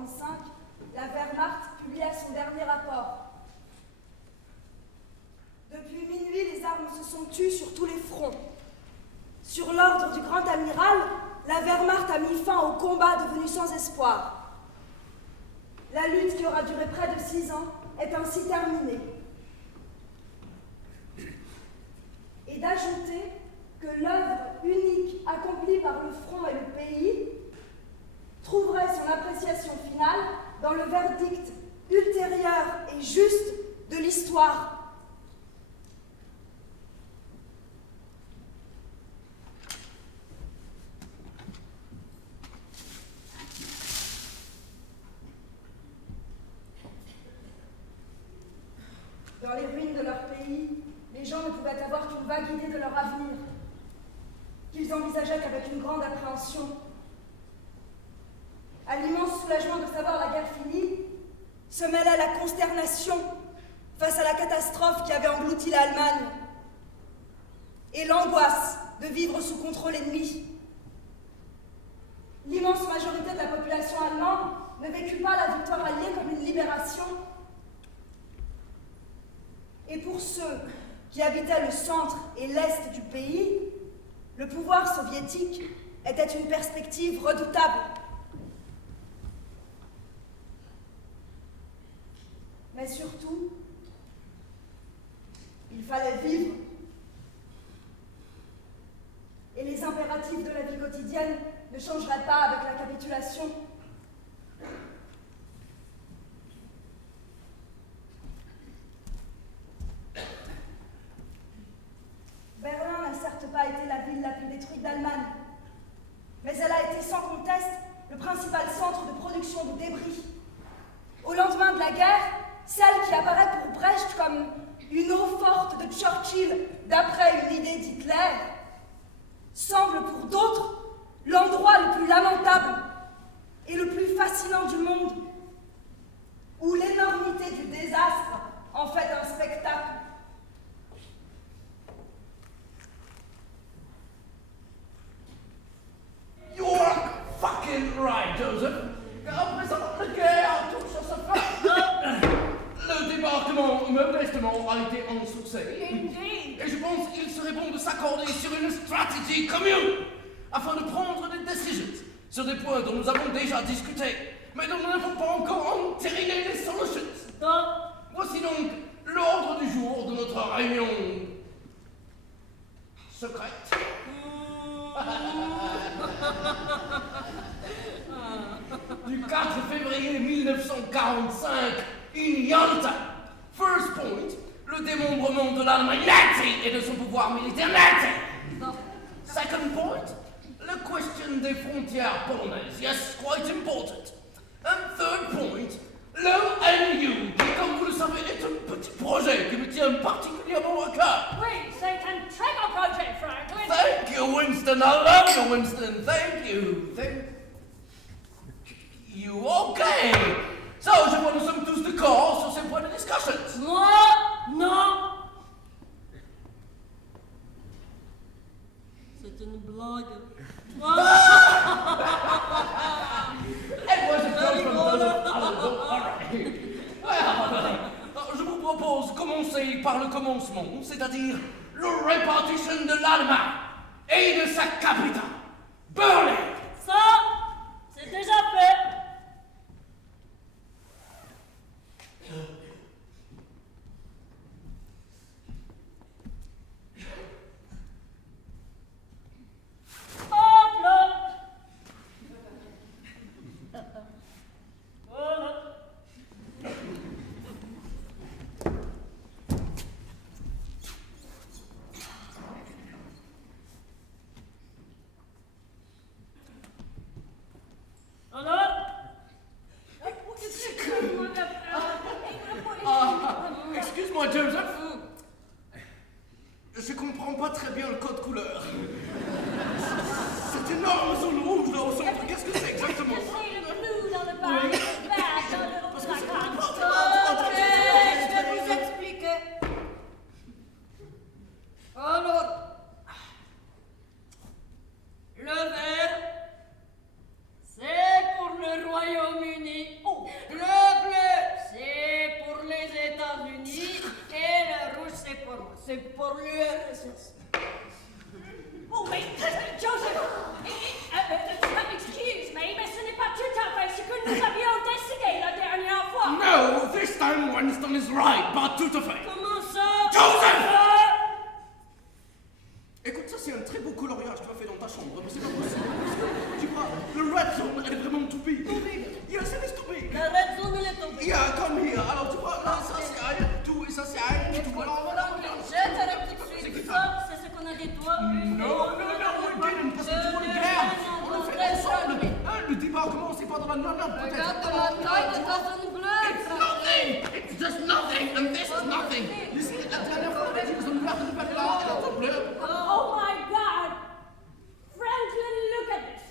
1945, la Wehrmacht publia son dernier rapport. Depuis minuit, les armes se sont tues sur tous les fronts. Sur l'ordre du grand amiral, la Wehrmacht a mis fin au combat devenu sans espoir. La lutte qui aura duré près de 6 ans est ainsi terminée. Et d'ajouter que l'œuvre unique accomplie par le front et le pays trouverait son appréciation finale dans le verdict ultérieur et juste de l'histoire. Dans les ruines de leur pays, les gens ne pouvaient avoir qu'une vague idée de leur avenir, qu'ils envisageaient qu'avec une grande appréhension. À l'immense soulagement de savoir la guerre finie, se mêlait la consternation face à la catastrophe qui avait englouti l'Allemagne et l'angoisse de vivre sous contrôle ennemi. L'immense majorité de la population allemande ne vécut pas la victoire alliée comme une libération. Et pour ceux qui habitaient le centre et l'est du pays, le pouvoir soviétique était une perspective redoutable. Mais surtout, il fallait vivre. Et les impératifs de la vie quotidienne ne changeraient pas avec la capitulation. Berlin n'a certes pas été la ville la plus détruite d'Allemagne, mais elle a été sans conteste le principal centre de production de débris. Au lendemain de la guerre, celle qui apparaît pour Brecht comme une eau forte de Churchill d'après une idée d'Hitler, semble pour d'autres l'endroit le plus lamentable et le plus fascinant du monde, où l'énormité du désastre en fait un spectacle. You're fucking right, Joseph. À présent, la guerre touche à sa fin. Le débarquement, modestement, a été un succès. Et je pense qu'il serait bon de s'accorder sur une stratégie commune afin de prendre des décisions sur des points dont nous avons déjà discuté, mais dont nous n'avons pas encore entériné les solutions. Voici donc l'ordre du jour de notre réunion secrète. Du 4 février 1945, in Yalta. First point, le démembrement de l'Allemagne nazie et de son pouvoir militaire nazi. Second point, la question des frontières polonaises. Yes, quite important. And third point, l'ONU, qui, comme vous le savez, est un petit projet qui me tient particulièrement à cœur. Oui, c'est un très grand projet, Franklin. Thank you, Winston. I love you, Winston. Thank you. Thank you. Okay. So, je vois nous sommes tous d'accord sur ces points de discussion. Moi, non. C'est une blague. It was a joke from Je vous propose de commencer par le commencement, c'est-à-dire la répartition de l'Allemagne et de sa capitale, Berlin. Ça, c'est déjà fait. Hop là. Voilà. Excuse-moi, Joseph. Je comprends pas très bien le code couleur. Cette énorme zone rouge là au centre, qu'est-ce que c'est exactement? C'est le bleu dans le bas, le vert dans le Parce que c'est placard. pas Ok, je vais vous expliquer. Alors, le vert, c'est pour le Royaume-Uni. c'est pour l'URSS. Oh, mais Joseph, excuse me, mais ce n'est pas tout à fait ce que nous avions décidé la dernière fois. No, this time Winston is right, pas tout à fait. Comment ça? Joseph! Écoute, ça c'est un très beau coloriage que tu as fait dans ta chambre, mais c'est pas possible. Tu vois, le red zone, elle est vraiment too big. Too big? Yes, it is too big. La red zone, elle est tombée. Yeah, come here. Alors tu vois, là, ça c'est rien du tout, et ça c'est rien du tout. Alors voilà, Je t'arrête tout de suite. Ça, c'est ce qu'on a dit toi. No, we didn't, parce que tu vois le guerre. On le fait ensemble. Le débarquement, c'est pas dans la nonne, peut-être. Regarde la taille de ta zone bleue. It's nothing! It's just nothing, and this is nothing. You see, la dernière fois, on a dit que zone verte ne pas là, et la zone bleue. Oh my God! Franklin, look at this.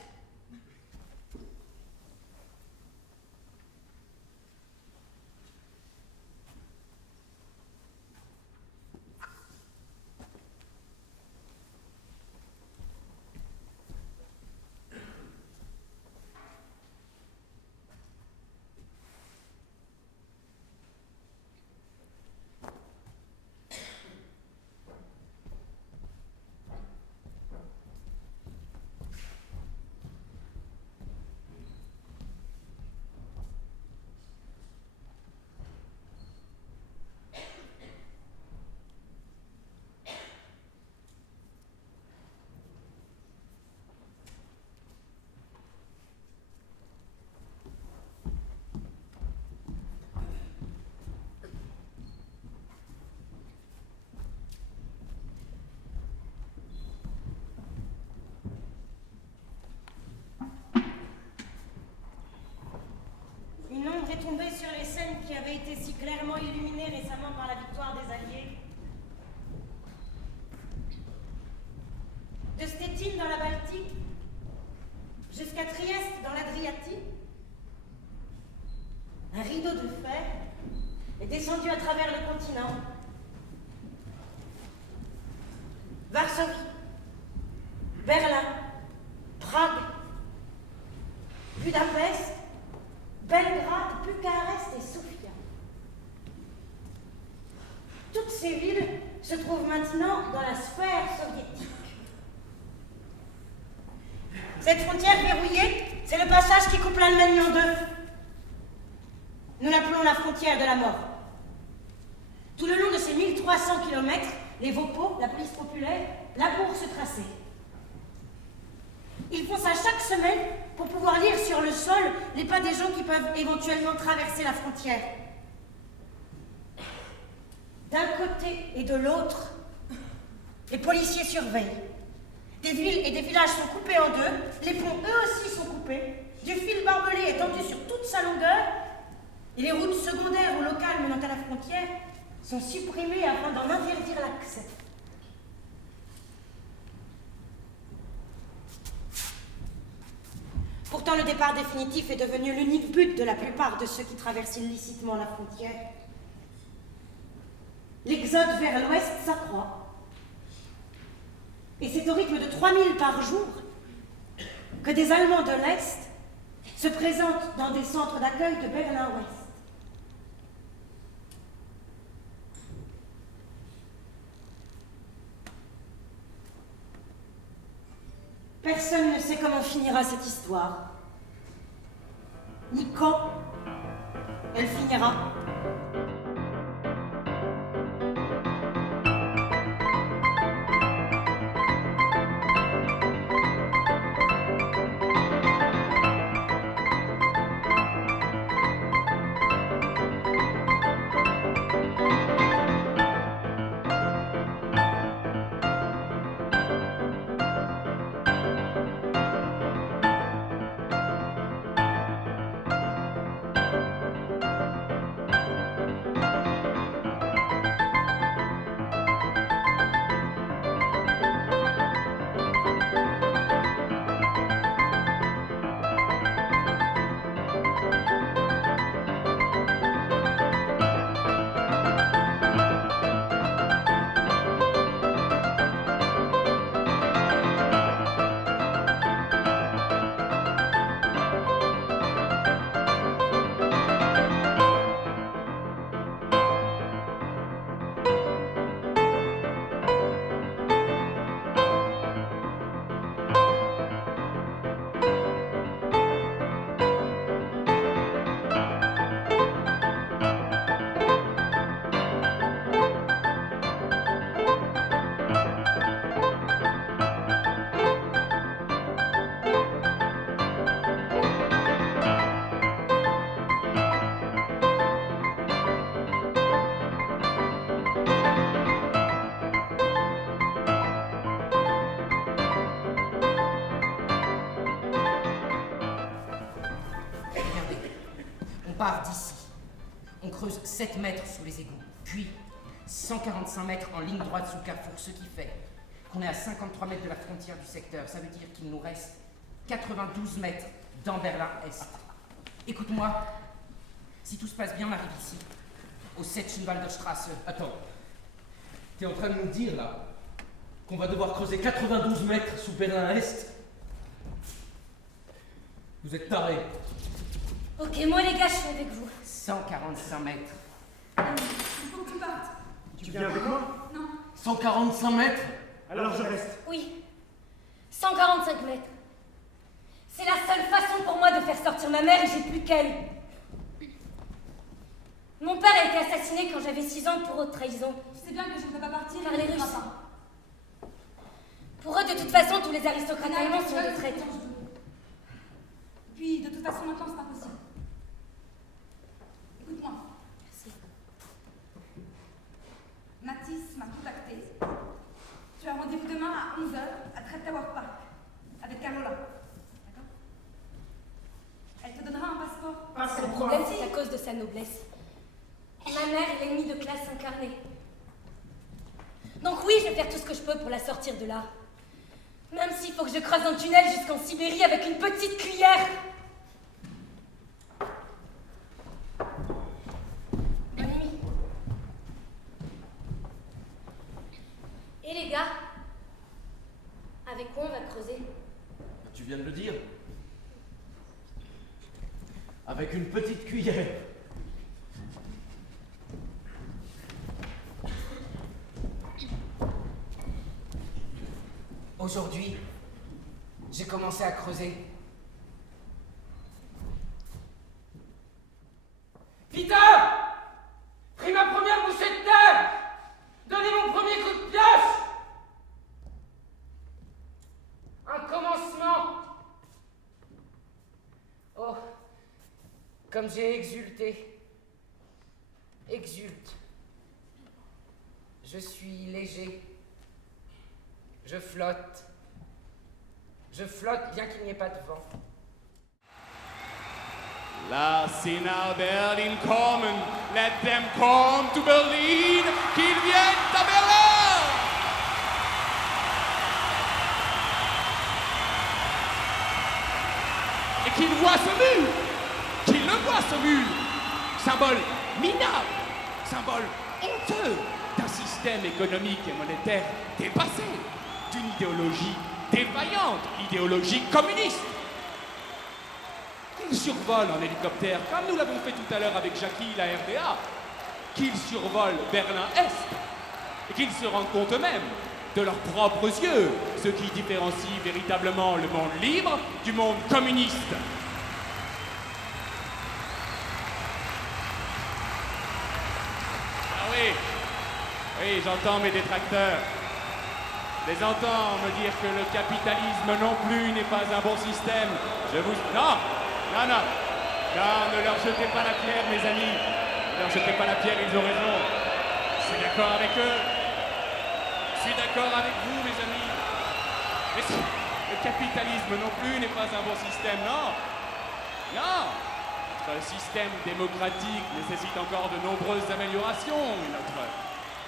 Une ombre est tombée sur les scènes qui avaient été si clairement illuminées récemment par la victoire des Alliés. De Stettin dans la Baltique jusqu'à Trieste dans l'Adriatique, un rideau de fer est descendu à travers le continent. Varsovie, Berlin, Prague, Budapest, Belgrade, Bucarest et Sofia. Toutes ces villes se trouvent maintenant dans la sphère soviétique. Cette frontière verrouillée, c'est le passage qui coupe l'Allemagne en deux. Nous l'appelons la frontière de la mort. Tout le long de ces 1300 km, les Vopos, la police populaire, labourent ce tracé. Ils font ça chaque semaine pour pouvoir lire sur le sol les pas des gens qui peuvent éventuellement traverser la frontière. D'un côté et de l'autre, les policiers surveillent. Des villes et des villages sont coupés en deux, les ponts eux aussi sont coupés, du fil barbelé étendu sur toute sa longueur, et les routes secondaires ou locales menant à la frontière sont supprimées afin d'en interdire l'accès. Pourtant, le départ définitif est devenu l'unique but de la plupart de ceux qui traversent illicitement la frontière. L'exode vers l'ouest s'accroît. Et c'est au rythme de 3000 par jour que des Allemands de l'Est se présentent dans des centres d'accueil de Berlin-Ouest. Personne ne sait comment finira cette histoire, ni quand elle finira. part d'ici. On creuse 7 mètres sous les égouts, puis 145 mètres en ligne droite sous le carrefour, ce qui fait qu'on est à 53 mètres de la frontière du secteur. Ça veut dire qu'il nous reste 92 mètres dans Berlin-Est. Écoute-moi, si tout se passe bien, on arrive ici, au 7 Schönwalder Straße. Attends, t'es en train de nous dire là qu'on va devoir creuser 92 mètres sous Berlin-Est? Vous êtes tarés. Ok, moi les gars, je suis avec vous. 145 mètres. Il faut que tu partes. Tu viens avec moi? Non. 145 mètres? Alors je reste. Oui. 145 mètres. C'est la seule façon pour moi de faire sortir ma mère et j'ai plus qu'elle. Mon père a été assassiné quand j'avais 6 ans pour haute trahison. Tu sais bien que je ne peux pas partir Par les tu Russes. vas pas. Pour eux, de toute façon, tous les aristocrates allemands sont des traîtres. Puis, de toute façon, maintenant, c'est pas possible. Écoute-moi. Merci. Mathis m'a contacté. Tu as rendez-vous demain à 11h à Treptower Park avec Carola. D'accord? Elle te donnera un passeport. Le problème, c'est à cause de sa noblesse. Ma mère est l'ennemie de classe incarnée. Donc oui, je vais faire tout ce que je peux pour la sortir de là. Même s'il faut que je creuse un tunnel jusqu'en Sibérie avec une petite cuillère. Bonne nuit. Et les gars, avec quoi on va creuser? Tu viens de le dire. Avec une petite cuillère. Aujourd'hui, j'ai commencé à creuser. Peter! Pris ma première bouchée de terre! Donnez mon premier coup de pioche! Un commencement! Oh, comme j'ai exulté. Exulte. Je suis léger. Je flotte. Je flotte bien qu'il n'y ait pas de vent. Lass sie nach Berlin kommen, let them come to Berlin, qu'ils viennent à Berlin! Et qu'ils voient ce mur, qu'ils le voient ce mur, symbole minable, symbole honteux d'un système économique et monétaire dépassé, d'une idéologie défaillante, l'idéologie communiste. Qu'ils survolent en hélicoptère, comme nous l'avons fait tout à l'heure avec Jackie, la RDA, qu'ils survolent Berlin-Est, et qu'ils se rendent compte eux-mêmes, de leurs propres yeux, ce qui différencie véritablement le monde libre du monde communiste. Ah oui, oui, j'entends mes détracteurs. Je les entends me dire que le capitalisme non plus n'est pas un bon système. Je vous... Non, non, non. Non, ne leur jetez pas la pierre, mes amis. Ne leur jetez pas la pierre, ils ont raison. Je suis d'accord avec eux. Je suis d'accord avec vous, mes amis. Mais le capitalisme non plus n'est pas un bon système, non. Non. Notre système démocratique nécessite encore de nombreuses améliorations. Notre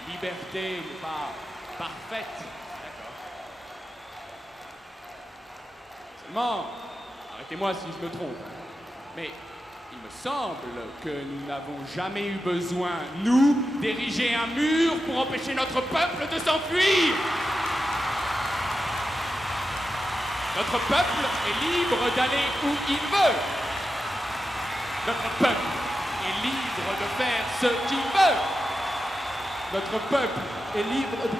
liberté n'est pas parfaite. D'accord. Seulement, arrêtez-moi si je me trompe, mais il me semble que nous n'avons jamais eu besoin, nous, d'ériger un mur pour empêcher notre peuple de s'enfuir. Notre peuple est libre d'aller où il veut. Notre peuple est libre de faire ce qu'il veut. Notre peuple est libre de...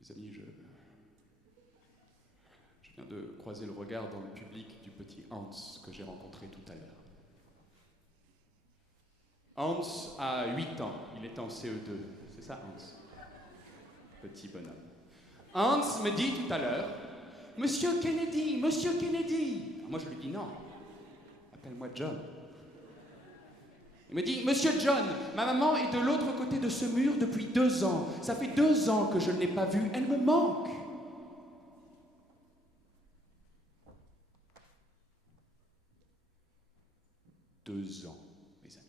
Mes amis, je viens de croiser le regard dans le public du petit Hans que j'ai rencontré tout à l'heure. Hans a 8 ans, il est en CE2, c'est ça Hans? Petit bonhomme. Hans me dit tout à l'heure, Monsieur Kennedy, Monsieur Kennedy. Moi je lui dis non, appelle-moi John. Il me dit, Monsieur John, ma maman est de l'autre côté de ce mur depuis 2 ans. Ça fait 2 ans que je ne l'ai pas vue, elle me manque. Deux ans, mes amis.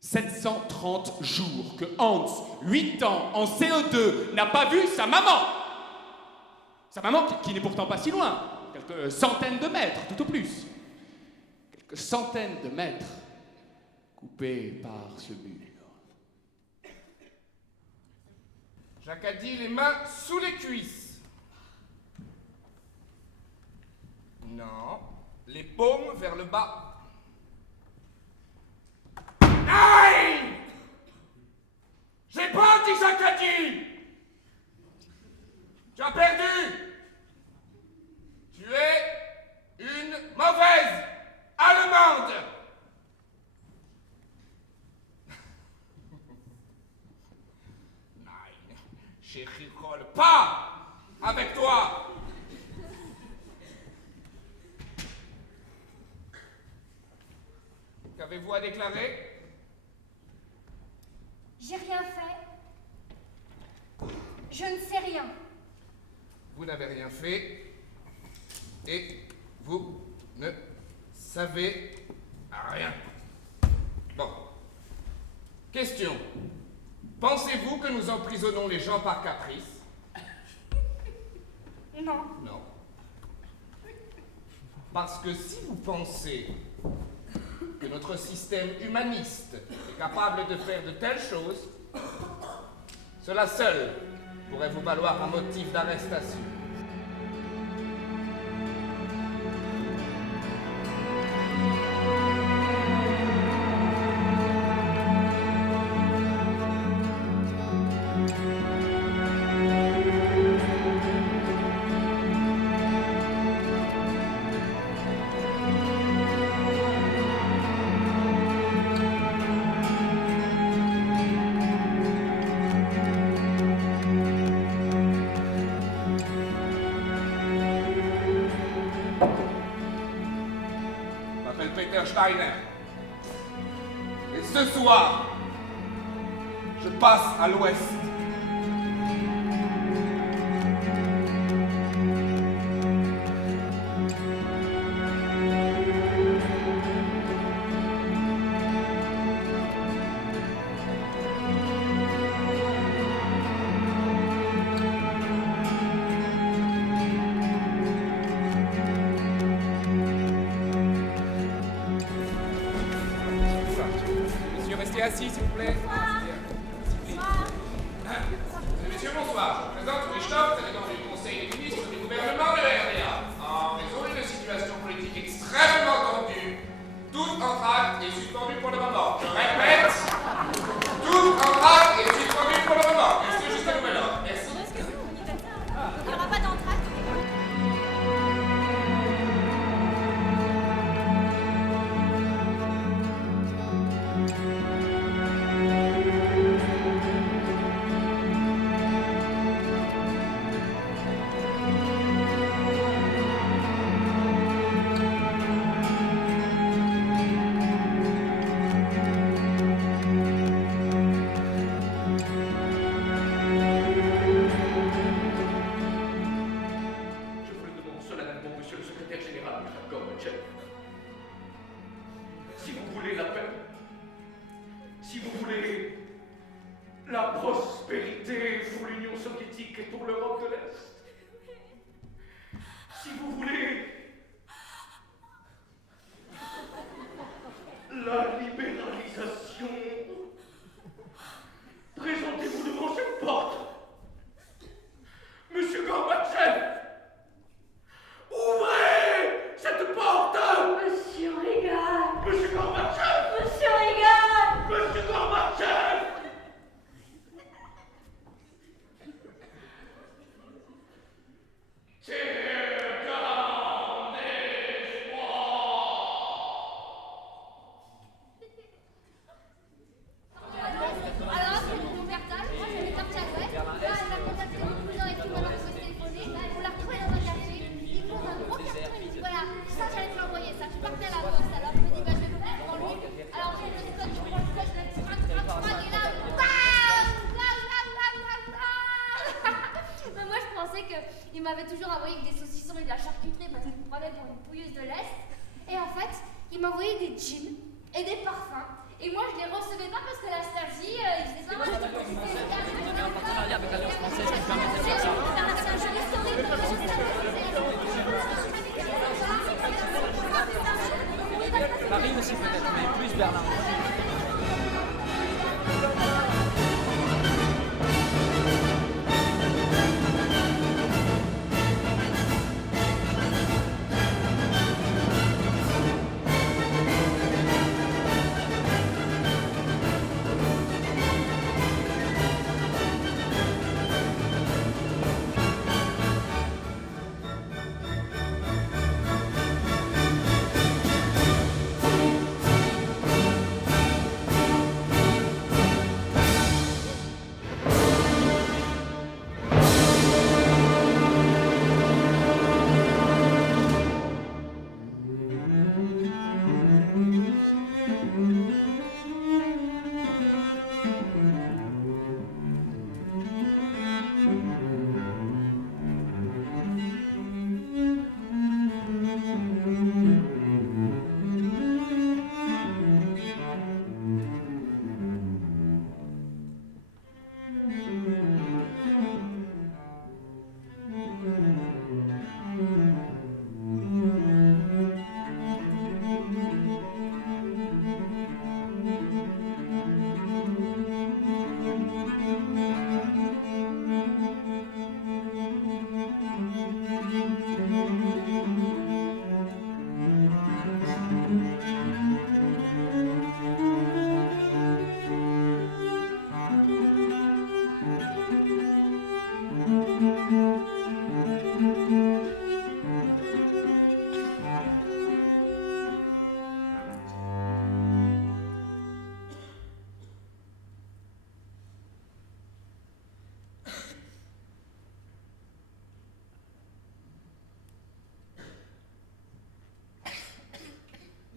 730 jours que Hans, 8 ans, en CE2, n'a pas vu sa maman. Sa maman qui n'est pourtant pas si loin, quelques centaines de mètres, tout au plus. Quelques centaines de mètres coupés par ce mur. Jacques a dit les mains sous les cuisses. Non, les paumes vers le bas. Aïe! J'ai pas dit Jacques a dit! Tu as perdu! Tu es une mauvaise Allemande! Nein, je rigole pas avec toi! Qu'avez-vous à déclarer? J'ai rien fait. Je ne sais rien. Vous n'avez rien fait et vous ne savez rien. Bon. Question. Pensez-vous que nous emprisonnons les gens par caprice? Non. Non. Parce que si vous pensez que notre système humaniste est capable de faire de telles choses, cela seul pourrait vous valoir un motif d'arrestation. Steiner. Et ce soir, je passe à l'ouest. Assis, s'il vous plaît. Messieurs, bonsoir. Je présente Christophe, président du Conseil des ministres du gouvernement de la RDA. En raison d'une situation politique extrêmement tendue, toute entrave est suspendue pour le moment. Je répète, toute entrave est suspendue pour le moment. Est-ce que jusqu'à nouvel ordre? Merci. Il n'y aura pas d'entrave. m'avait toujours envoyé que des saucissons et de la charcuterie parce qu'il me prenait pour une pouilleuse de l'Est. Et en fait, il m'envoyait des jeans et des parfums. Et moi, je les recevais pas parce que la Stasi, ils faisaient pas mal de publicité. Un partenariat avec l'Alliance française qui permettait de faire ça. C'est un jeu historique. Paris aussi peut-être, mais plus Berlin.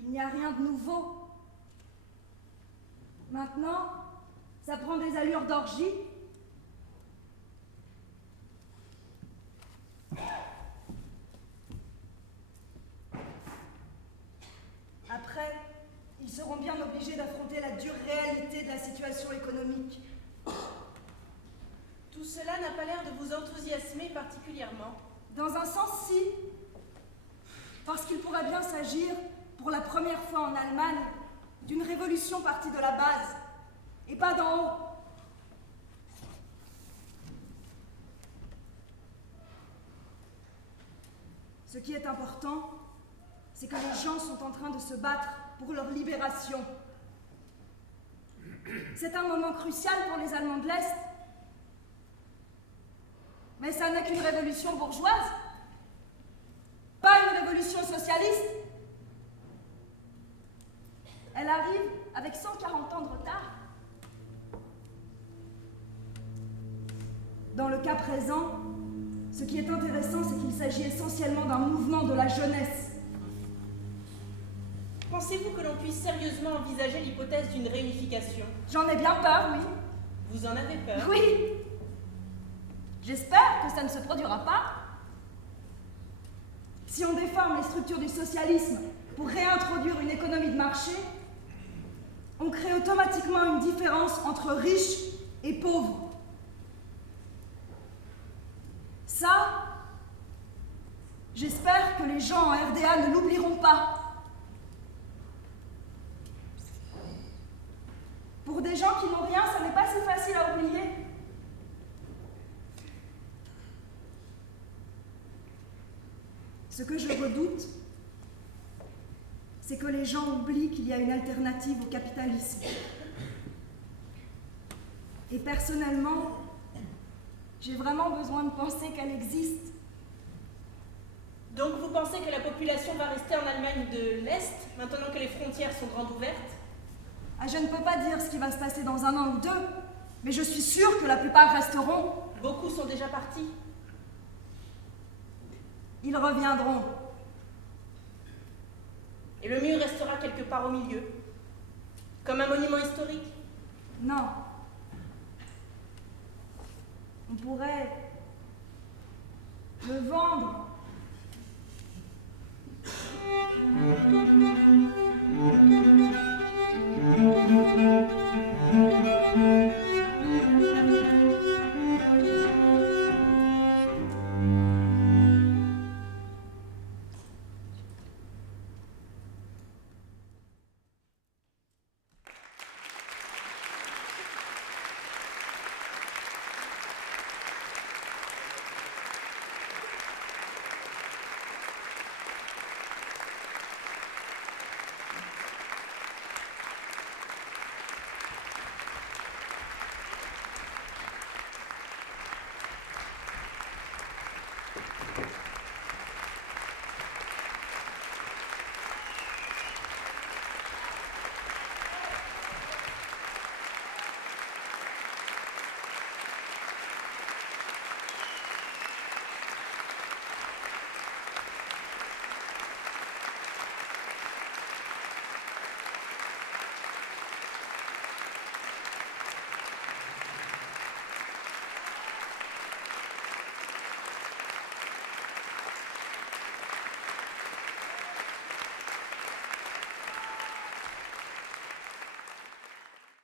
Il n'y a rien de nouveau. Maintenant, ça prend des allures d'orgie. Après, ils seront bien obligés d'affronter la dure réalité de la situation économique. Tout cela n'a pas l'air de vous enthousiasmer particulièrement. Dans un sens, si. Parce qu'il pourrait bien s'agir, pour la première fois en Allemagne, d'une révolution partie de la base, et pas d'en haut. Ce qui est important, c'est que les gens sont en train de se battre pour leur libération. C'est un moment crucial pour les Allemands de l'Est. Mais ça n'est qu'une révolution bourgeoise, pas une révolution socialiste. Elle arrive avec 140 ans de retard. Dans le cas présent, ce qui est intéressant, c'est qu'il s'agit essentiellement d'un mouvement de la jeunesse. Pensez-vous que l'on puisse sérieusement envisager l'hypothèse d'une réunification? J'en ai bien peur, oui. Vous en avez peur? Oui. J'espère que ça ne se produira pas. Si on déforme les structures du socialisme pour réintroduire une économie de marché, on crée automatiquement une différence entre riches et pauvres. Ça, j'espère que les gens en RDA ne l'oublieront pas. Pour des gens qui n'ont rien, ça n'est pas si facile à oublier. Ce que je redoute, c'est que les gens oublient qu'il y a une alternative au capitalisme. Et personnellement, j'ai vraiment besoin de penser qu'elle existe. Donc vous pensez que la population va rester en Allemagne de l'Est, maintenant que les frontières sont grandes ouvertes? Ah, je ne peux pas dire ce qui va se passer dans un an ou deux, mais je suis sûre que la plupart resteront. Beaucoup sont déjà partis. Ils reviendront. Et le mur restera quelque part au milieu, comme un monument historique? Non. On pourrait Me vendre.